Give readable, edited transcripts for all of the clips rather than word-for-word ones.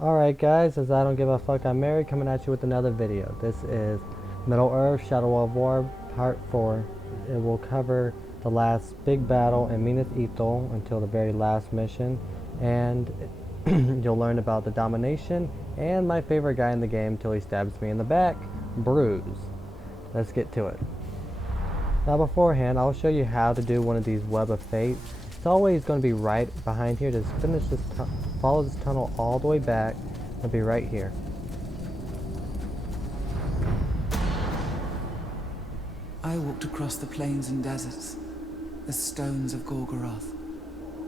Alright guys, as I don't give a fuck, I'm Mary coming at you with another video. This is Middle Earth Shadow of War Part 4. It will cover the last big battle in Minas Ithil until the very last mission, and you'll learn about the Domination and my favorite guy in the game till he stabs me in the back, Bruise. Let's get to it. Now beforehand, I'll show you how to do one of these Web of Fate. It's always going to be right behind here. Just finish this, follow this tunnel all the way back. It'll be right here. I walked across the plains and deserts, the stones of Gorgoroth,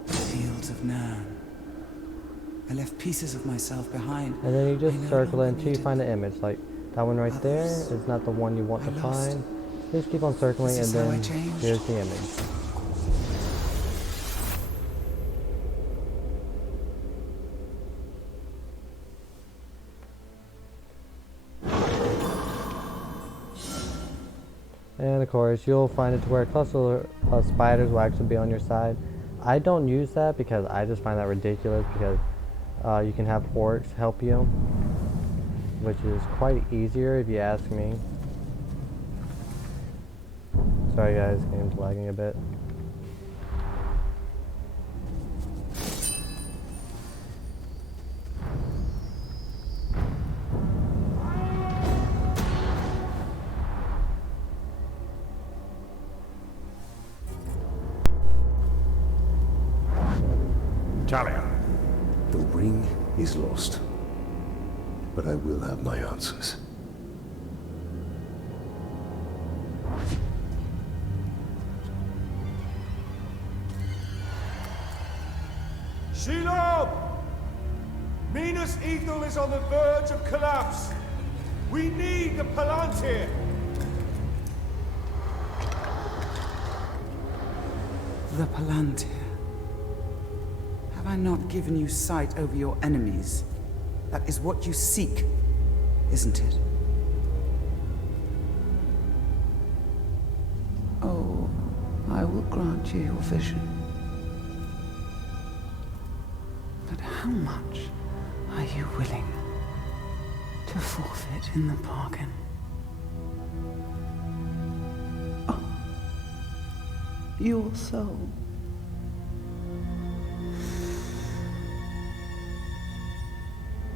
the fields of Nan. I left pieces of myself behind. And then you just circle it until you find the image. Like that one right there is not the one you want to find. Just keep on circling and then here's the image. And of course, you'll find it to where a cluster of spiders will actually be on your side. I don't use that because I just find that ridiculous because you can have orcs help you, which is quite easier if you ask me. Sorry guys, game's lagging a bit. Talia. The ring is lost, but I will have my answers. Shelob! Minas Ithil is on the verge of collapse. We need the Palantir. The Palantir. Have I not given you sight over your enemies? That is what you seek, isn't it? Oh, I will grant you your vision. But how much are you willing to forfeit in the bargain? Oh, your soul.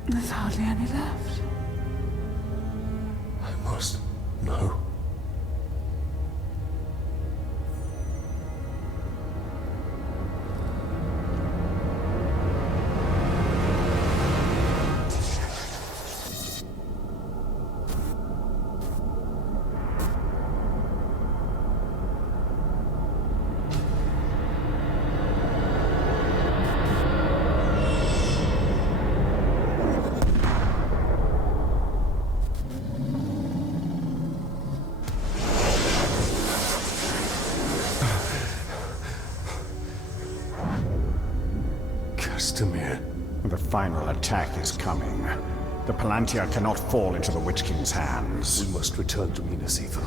There's hardly any left. I must know. The final attack is coming. The Palantir cannot fall into the Witch King's hands. We must return to Minas Ithil.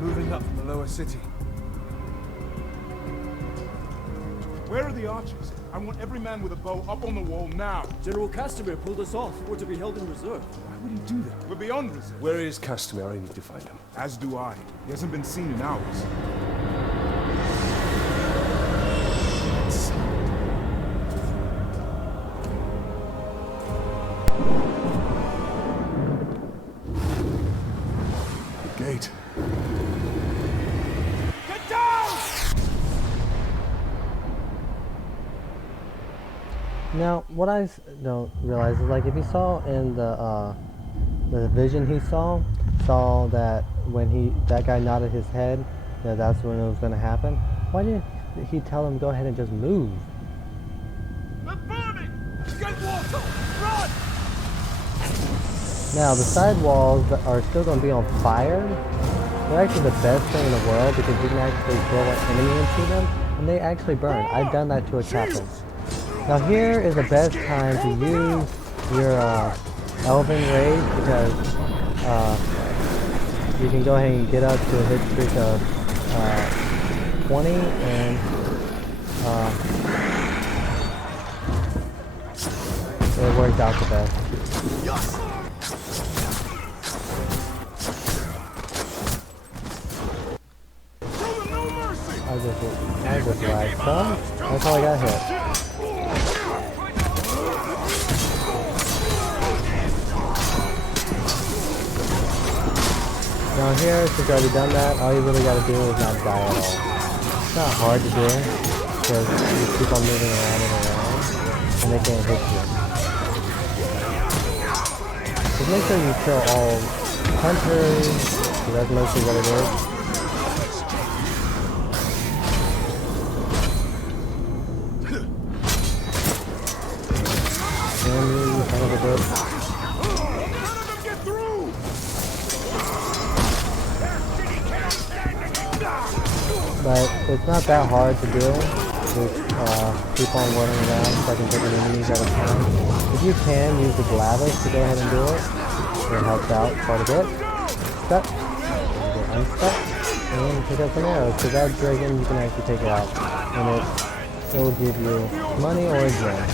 Moving up from the lower city. Where are the archers? I want every man with a bow up on the wall now. General Castamere pulled us off. We're to be held in reserve. Why would he do that? We're beyond reserve. Where is Castamere? I need to find him. As do I. He hasn't been seen in hours. The gate. Get down! Now, what I don't realize is, like, if you saw in the vision he saw, saw that when that guy nodded his head, that's when it was going to happen. Why didn't he tell him go ahead and just move? They're burning! Get water! Run! Now the side walls are still going to be on fire. They're actually the best thing in the world because you can actually throw an enemy into them and they actually burn. I've done that to a chapel. Now here is the best time to use your Elven Rage because you can go ahead and get up to a hit streak of 20 and it worked out the best. I just lagged some. That's how I got hit. Now here, since I've already done that, all you really got to do is not die at all. It's not hard to do, because you keep on moving around and around, and they can't hit you. Just make sure you kill all hunters, because that's mostly what it is. Damn you, you son of a bitch. But it's not that hard to do. Just keep on running around so I can take enemies at a time. If you can, use the Glavis to go ahead and do it. It helps out quite a bit. Stuck. Get unstuck. And pick up some arrows. Because that dragon, you can actually take it out. And it will give you money or a gem.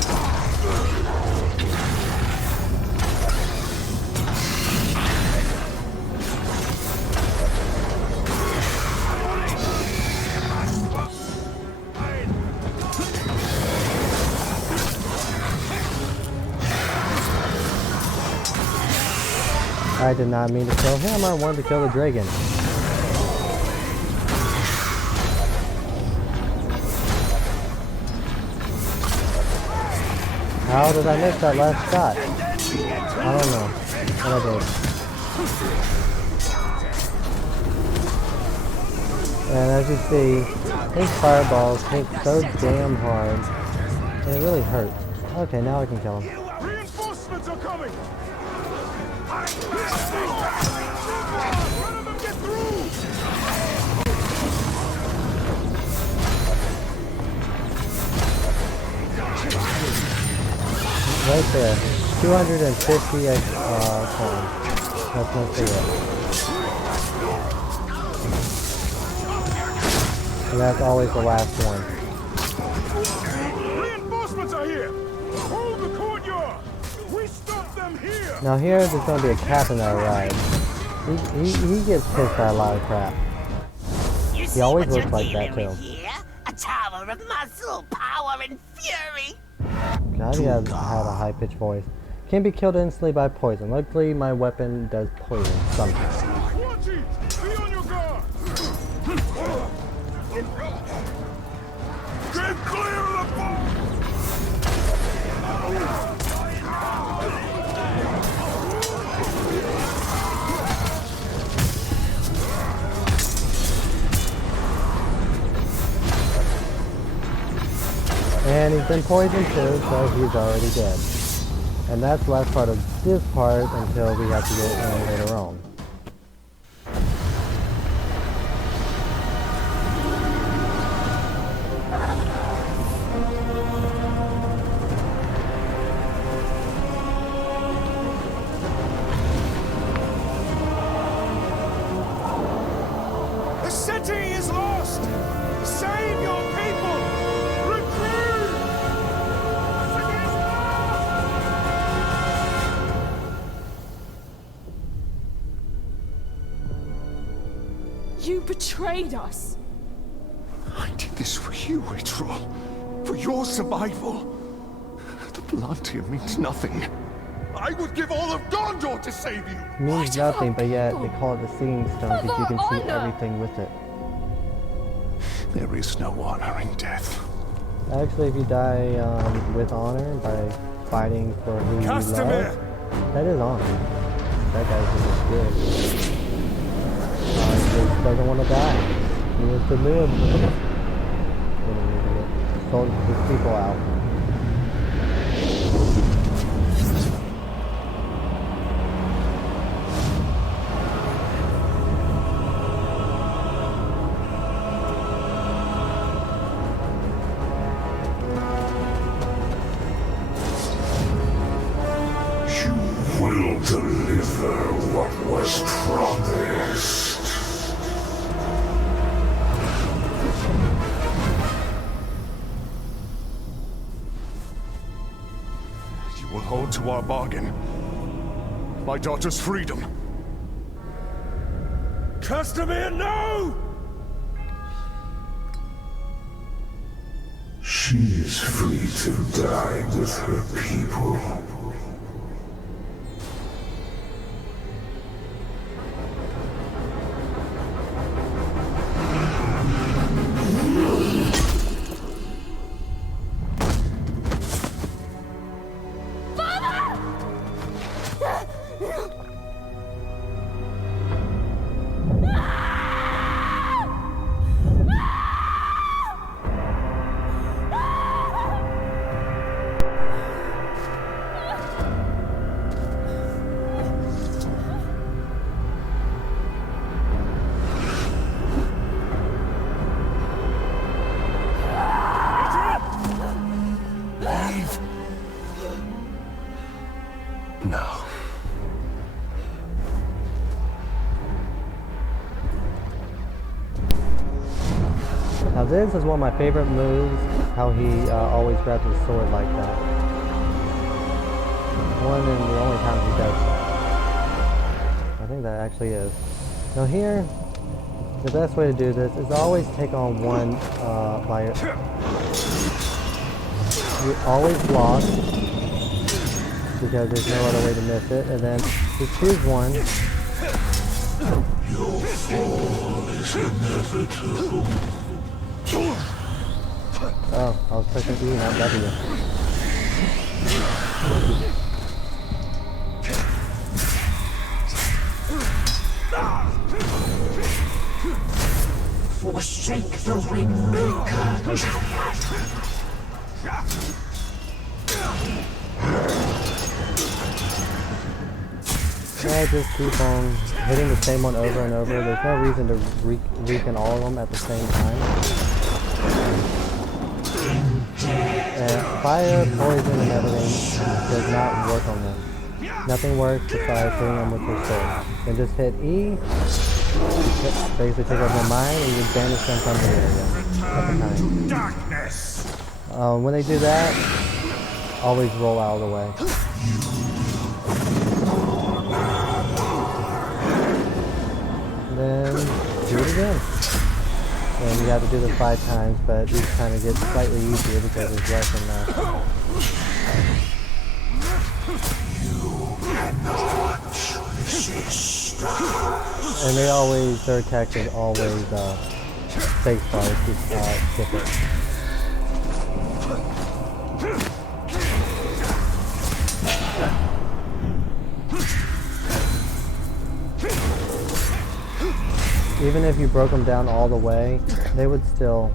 I did not mean to kill him, I wanted to kill the dragon. How did I miss that last shot? I don't know, but I did. And as you see, these fireballs hit so damn hard, and it really hurts. Okay, now I can kill him. Reinforcements are coming! Right there, 250 coins. That's mostly it. And that's always the last one. Reinforcements are here! Hold the courtyard! We stop them here! Now here, there's going to be a captain that arrives. He gets pissed by a lot of crap. He always looks like that too. A tower of muscle, power, and fury. God, he had a high-pitched voice. Can be killed instantly by poison. Luckily, my weapon does poison sometimes. Watch it! Be on your guard! Get clear of the boat! And he's been poisoned too, so he's already dead. And that's the last part of this part until we have to get in later on. The city is lost! Save your people! Retreat! The city is lost! You betrayed us. I did this for you, Itrol. For your survival. The blood here means nothing. I would give all of Gondor to save you! It means nothing, but yet they call it the Seeing Stone because you can see everything with it. There is no honor in death. Actually, if you die with honor by fighting for who you love, that is honor. That guy's just good. doesn't want to die. He wants to live. Sold his people out. You will deliver what was promised. You will hold to our bargain. My daughter's freedom. Castamere, no! She is free to die with her people. No. Now this is one of my favorite moves, how he always grabs his sword like that. One and the only time he does that. I think that actually is. Now here, the best way to do this is always take on one by... You always block, because there's no other way to miss it, and then just choose one. Your fall is inevitable. Oh, I was pressing E, not W. Forsake the Windmaker. Yeah, just keep on hitting the same one over and over. There's no reason to weaken all of them at the same time. And fire, poison, and everything does not work on them. Nothing works besides hitting them with your sword. Then just hit E, basically take over their mind, and you banish them from the area at the time. Darkness! When they do that, always roll out of the way. Then do it again. And you have to do this 5 times, but each time it gets slightly easier because there's less and less. And they always, their attack is always space bar to skip it. Even if you broke them down all the way, they would still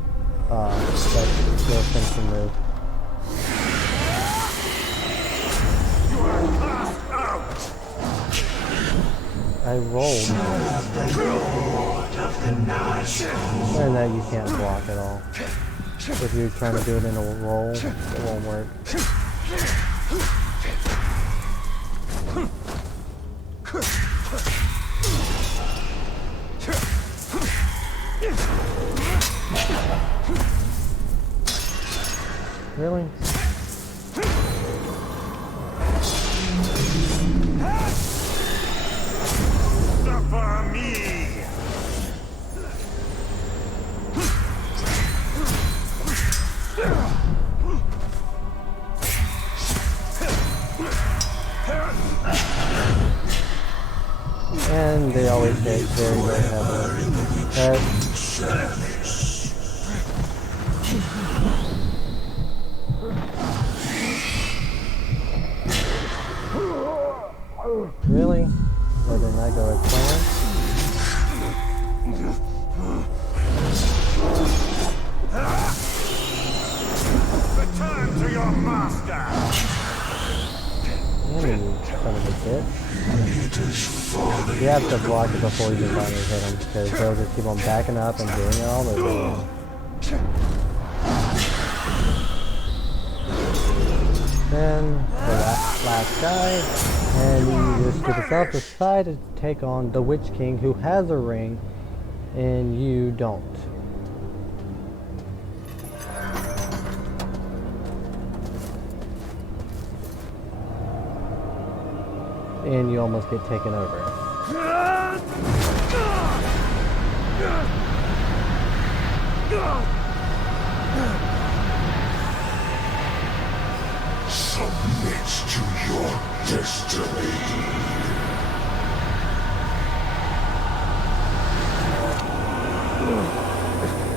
finish the move. I rolled. And that you can't block at all. If you're trying to do it in a roll, it won't work. Really? Suffer me! And they always hit very, very heavily. Really? That did not go as planned. You have to block it before you can finally hit them, because they'll just keep on backing up and doing it all over again. Then the last guy, and you just get yourself decide to take on the Witch King, who has a ring, and you don't. And you almost get taken over. Submit to your destiny.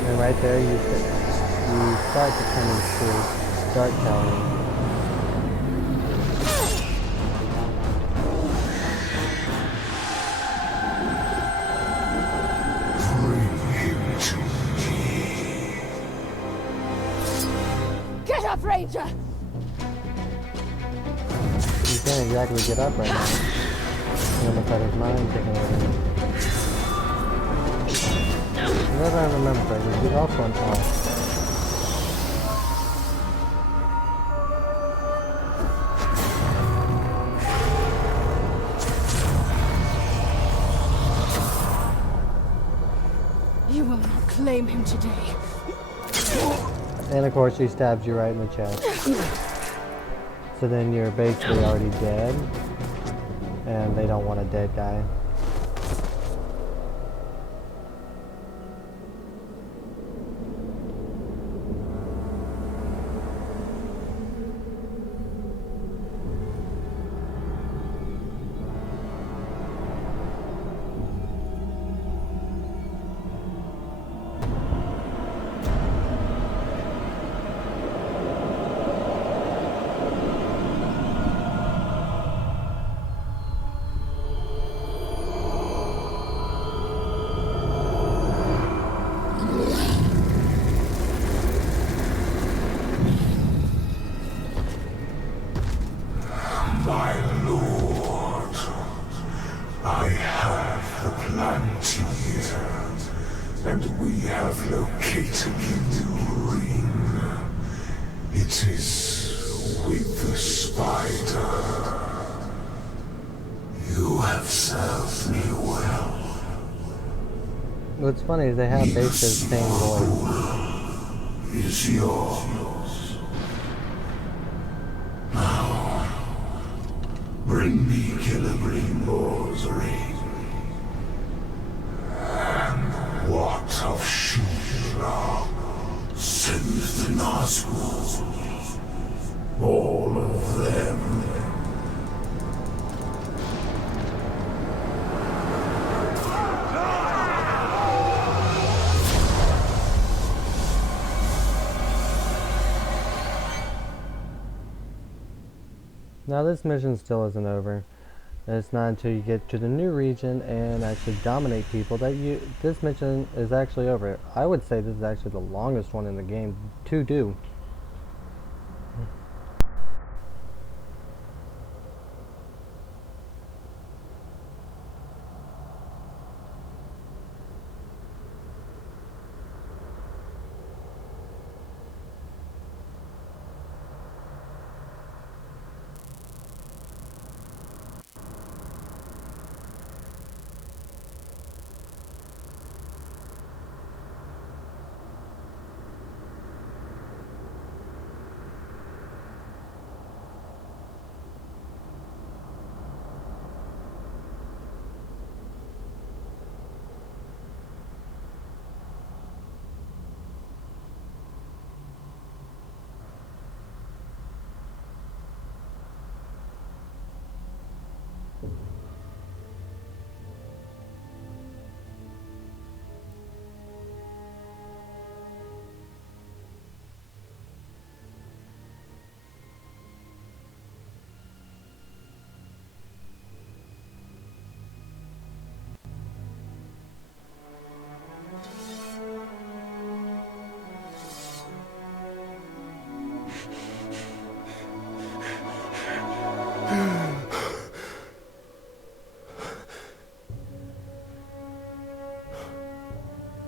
And right there, you start to come into dark telling. Bring him to me. Get up, Ranger! You can't exactly get up right now. He almost had his mind taken over. Whenever I remember correctly, he's also an elf. You will not claim him today. And of course, he stabs you right in the chest. So then you're basically already dead. And they don't want a dead guy. My lord, I have the plant here, and we have located the new ring. It is with the spider. You have served me well. What's funny is they have basically the same voice. Is yours. Bring me Killigreemore's ring. And what of Shula? Send the Nazgûl. All of them. Now this mission still isn't over. It's not until you get to the new region and actually dominate people that this mission is actually over. I would say this is actually the longest one in the game to do.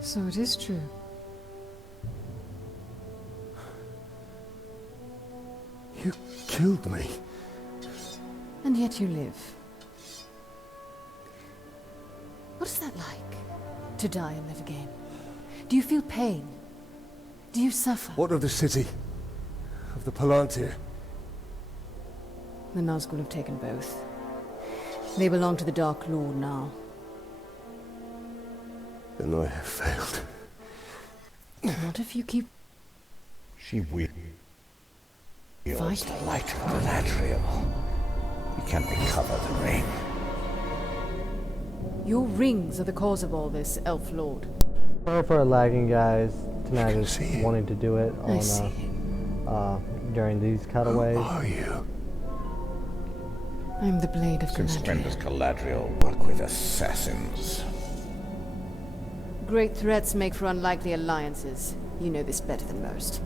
So it is true. You killed me. And yet you live. What is that like? To die and live again? Do you feel pain? Do you suffer? What of the city? Of the Palantir? The Nazgul have taken both. They belong to the Dark Lord now. Then I have failed. What if you keep She wields the fighting? light of Galadriel. We can recover the ring. Your rings are the cause of all this, Elf Lord. Sorry for lagging, guys. Tonight can is see it. wanting to do it I see. during these Who cutaways. are you? I'm the blade of Since when does Galadriel. Galadriel work with assassins? Great threats make for unlikely alliances. You know this better than most.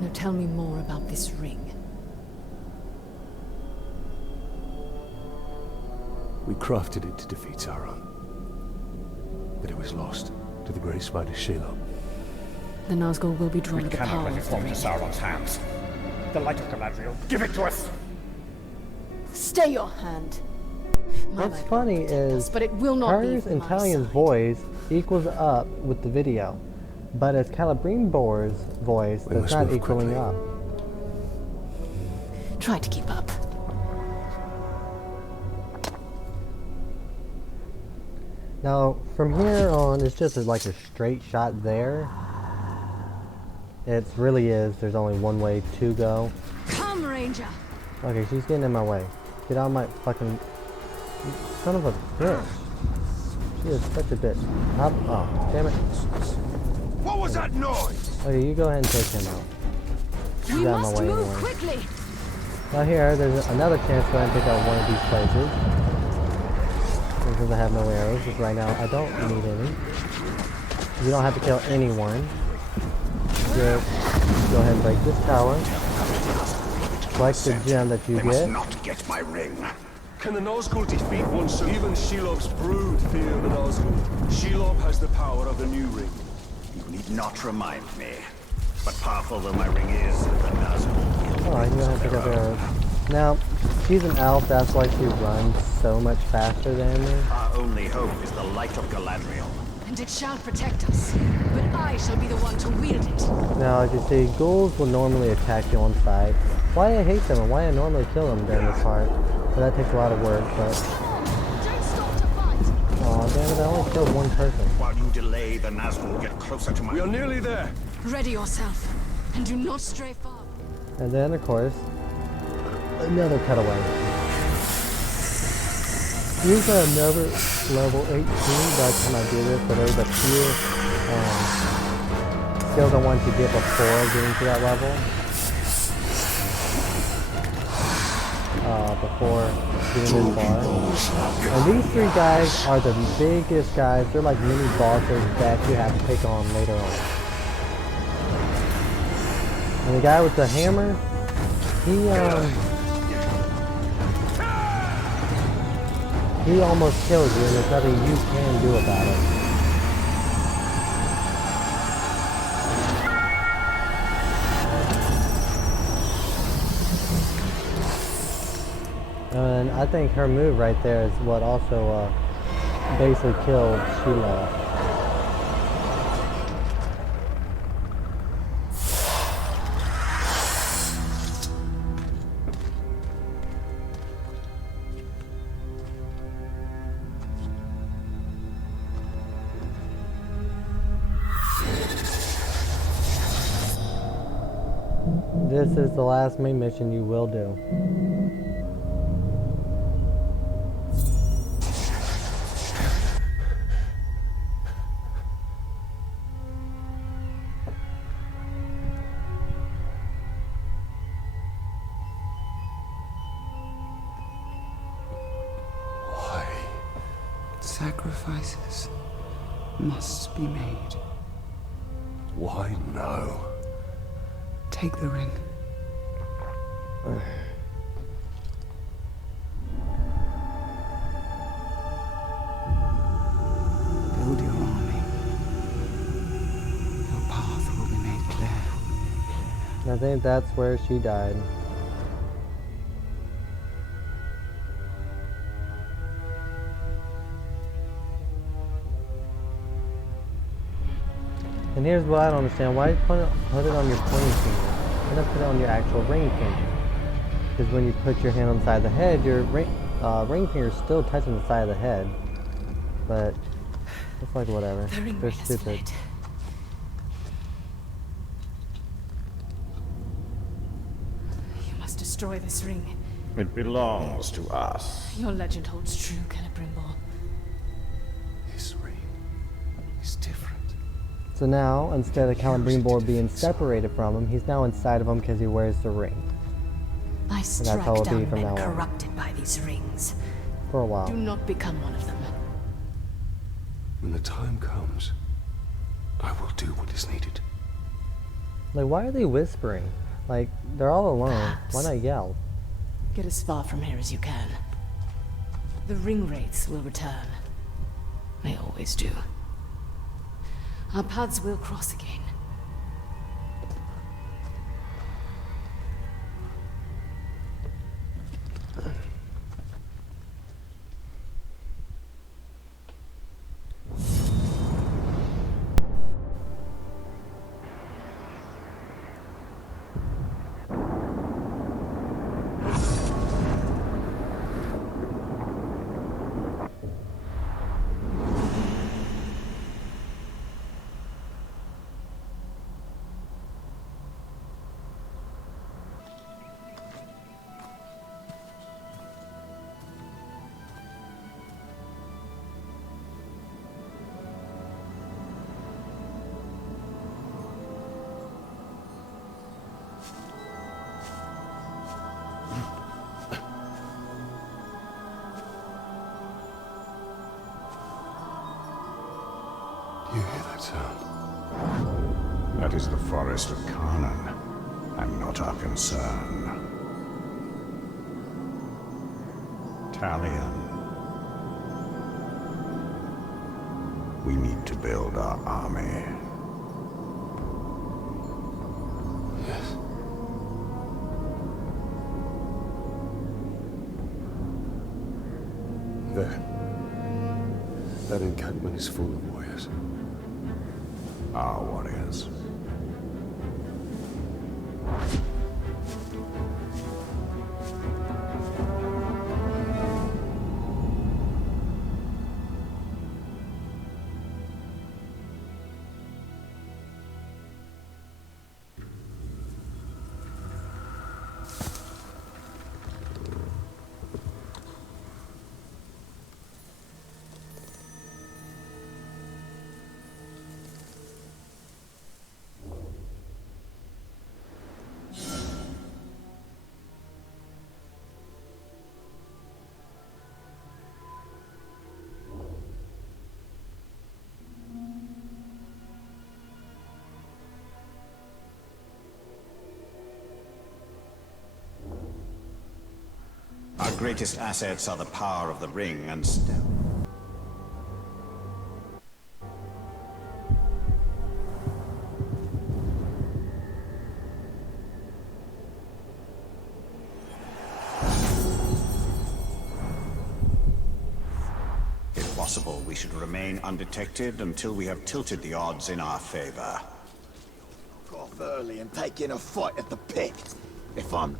Now tell me more about this ring. We crafted it to defeat Sauron. But it was lost to the Grey Spider Shelob. The Nazgul will be drawn We to the cannot power let it of the fall into ring. Sauron's hands. The light of Galadriel, give it to us! Stay your hand. My What's light funny will protect is us, but it will not be hers from and my Talian's side. voice equals up with the video, but it's Celebrimbor's voice We that's must not move equaling quickly. up. Try to keep up. Now, from here on, it's just like a straight shot there. It really is. There's only one way to go. Come, Ranger. Okay, she's getting in my way. Get out of my fucking... Son of a bitch. She is such a bitch. Oh, damn it. What was that noise? Okay, you go ahead and take him out. He's We out of my must way move anyway. quickly. Now here, there's another chance to go ahead and pick out one of these places. Since I have no arrows, because right now I don't need any. You don't have to kill anyone. Just go ahead and break this tower. Collect the gem that you They must get. not get my ring. Can the Nazgul defeat one so even Shelob's brood fear the Nazgul? Shelob has the power of the new ring. You need not remind me. But powerful though my ring is, the Nazgul Oh, I can go ahead and pick up arrows. Now, she's an elf, that's why she runs so much faster than me. Our only hope is the light of Galadriel. And it shall protect us. But I shall be the one to wield it. Now, as you see, ghouls will normally attack you on sight. Why I hate them and why I normally kill them during this part. But that takes a lot of work, but... Don't stop to fight. Aw, damn it, I only killed one person. While you delay, the Nazgul will get closer to my... We are nearly there. Ready yourself. And do not stray far. And then, of course, another cutaway. These are never level 18 by the time I do this, but there's a few skills I want to get before getting to that level. Before getting this far. And these three guys are the biggest guys. They're like mini bosses that you have to take on later on. And the guy with the hammer, he almost kills you, and there's nothing you can do about it. And I think her move right there is what also basically killed Sheila. This is the last main mission you will do. Why? Sacrifices must be made. Why no? Take the ring. Build your army. And I think that's where she died. And here's what I don't understand. Why put it on your pointing finger? Why not put it on your actual ring finger? Because when you put your hand on the side of the head, your ring finger is still touching the side of the head. But it's like whatever. They're stupid. You must destroy this ring. It belongs to us. Your legend holds true, Celebrimbor. This ring is different. So now, instead of Celebrimbor being separated from him, he's now inside of him because he wears the ring. I And that's how strike it'll be down from men now on. corrupted by these rings. For a while. Do not become one of them. When the time comes, I will do what is needed. Like, why are they whispering? Like, they're all alone. Perhaps. Why not yell? Get as far from here as you can. The ring wraiths will return. They always do. Our paths will cross again. Do you hear that sound? That is the forest of Karnan, and not our concern. Talion. We need to build our army. Yes. There. That encampment is full of warriors. Our warriors. Our greatest assets are the power of the ring and stone. If possible, we should remain undetected until we have tilted the odds in our favor. Go off early and take in a fight at the pit. If I'm...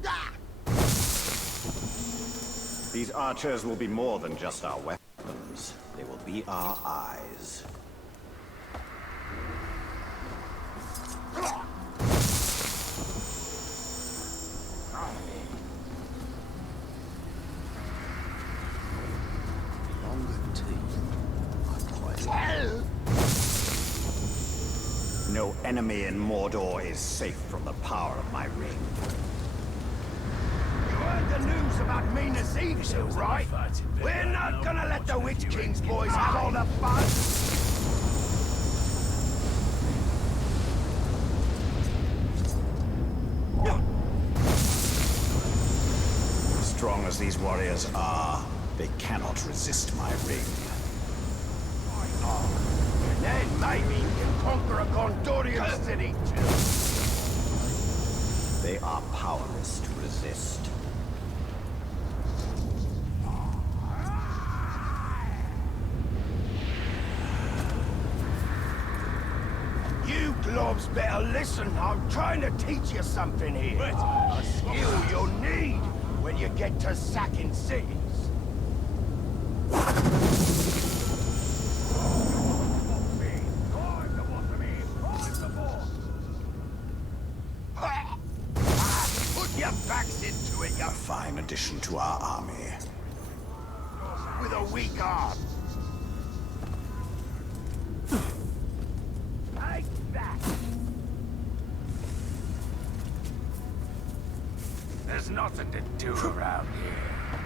These archers will be more than just our weapons. They will be our eyes. No enemy in Mordor is safe from the power of my ring. You heard the news about Minas Ithil, right? We're not gonna let the Witch King's boys have all the fun! Strong as these warriors are, they cannot resist my ring. Then maybe you can conquer a Gondorian city too. are powerless to resist. You globs better listen. I'm trying to teach you something here. A skill you'll need when you get to sacking cities. Put your backs into it, you A fine addition to our army. with a weak arm. Take that. There's nothing to do around here.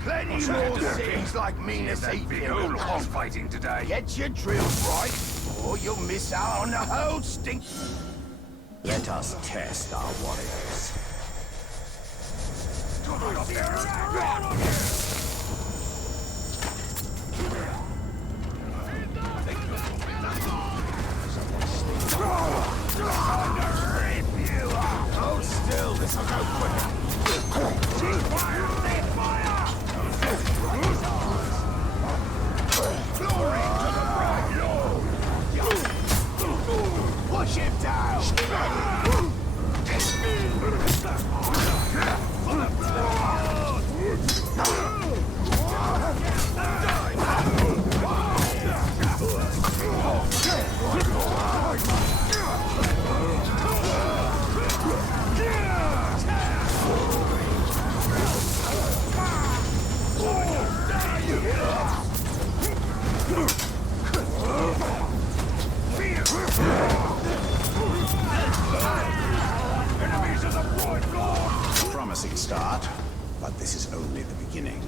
Plenty more cities like Minas Ithil fighting today. Get your drills right, or you'll miss out on the whole stink. Let us test our warriors. Hold still, this will go quicker. Glory to the bright Lord! Push him down! Promising start, but this is only the beginning.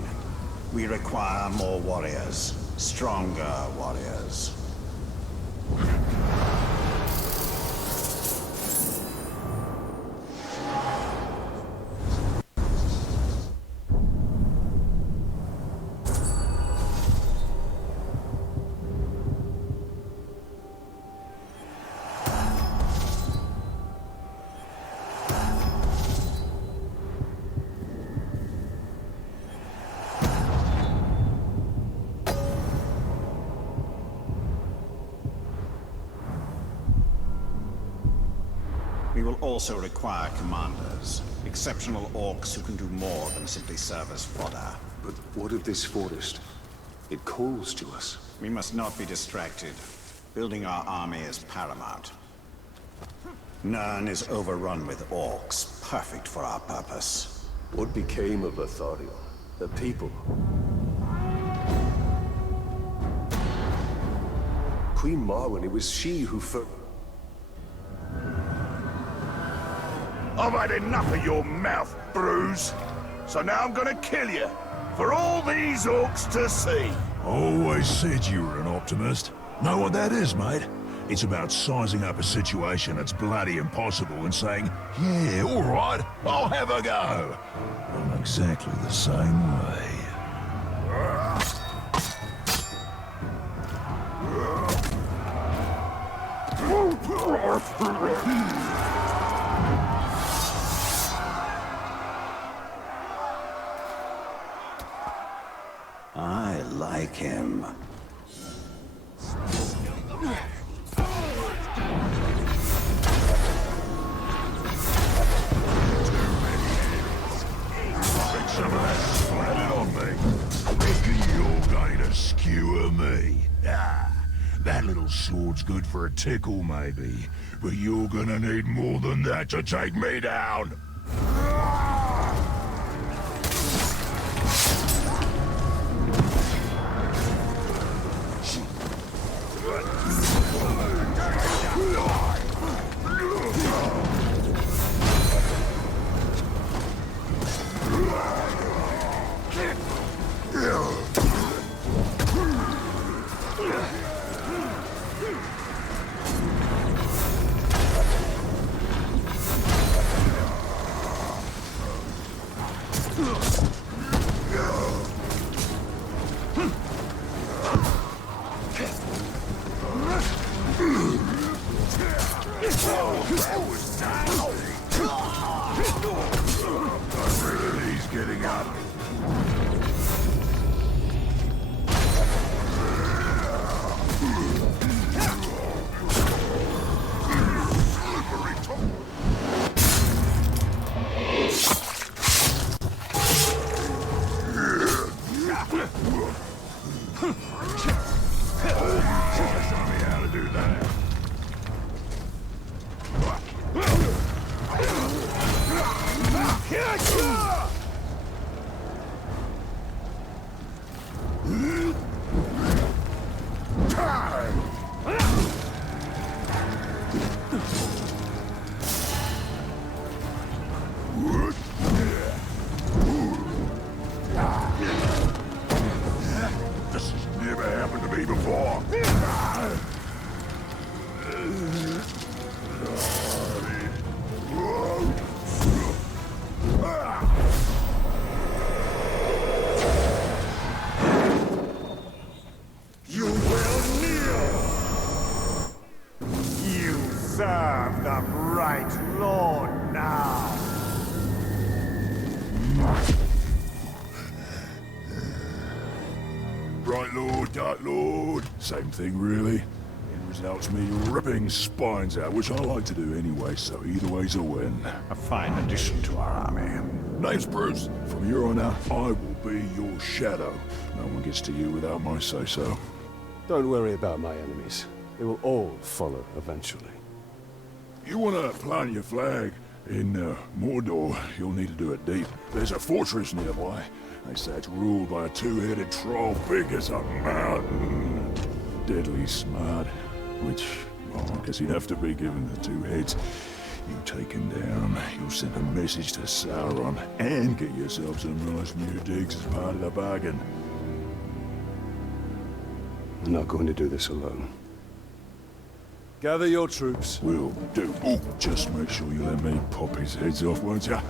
We require more warriors, stronger warriors. We will also require commanders, exceptional orcs who can do more than simply serve as fodder. But what of this forest? It calls to us. We must not be distracted. Building our army is paramount. Nirn is overrun with orcs, perfect for our purpose. What became of Lotharion? The people? Queen Marwen, it was she who I've had enough of your mouth, Bruise. So now I'm gonna kill you, for all these orcs to see. Always said you were an optimist. Know what that is, mate? It's about sizing up a situation that's bloody impossible and saying, yeah, all right, I'll have a go. I'm exactly the same way. I like him. Some of that splattered on me. Reckon you're going to skewer me. Ah, that little sword's good for a tickle, maybe. But you're gonna need more than that to take me down. getting up. Show me how to do that. This has never happened to me before. You will kneel! You serve the bright Lord now! Bright Lord, Dark Lord, same thing really. It results me ripping spines out, which I like to do anyway, so either way's a win. A fine addition to our army. Name's Bruce. From here on out, I will be your shadow. No one gets to you without my say-so. Don't worry about my enemies. They will all follow eventually. You want to plant your flag in Mordor, you'll need to do it deep. There's a fortress nearby. They say it's ruled by a two-headed troll big as a mountain. Deadly smart, which, well, I guess he'd have to be given the two heads. You take him down, you'll send a message to Sauron, and get yourself some nice new digs as part of the bargain. I'm not going to do this alone. Gather your troops. Will do. Oh, just make sure you let me pop his heads off, won't ya?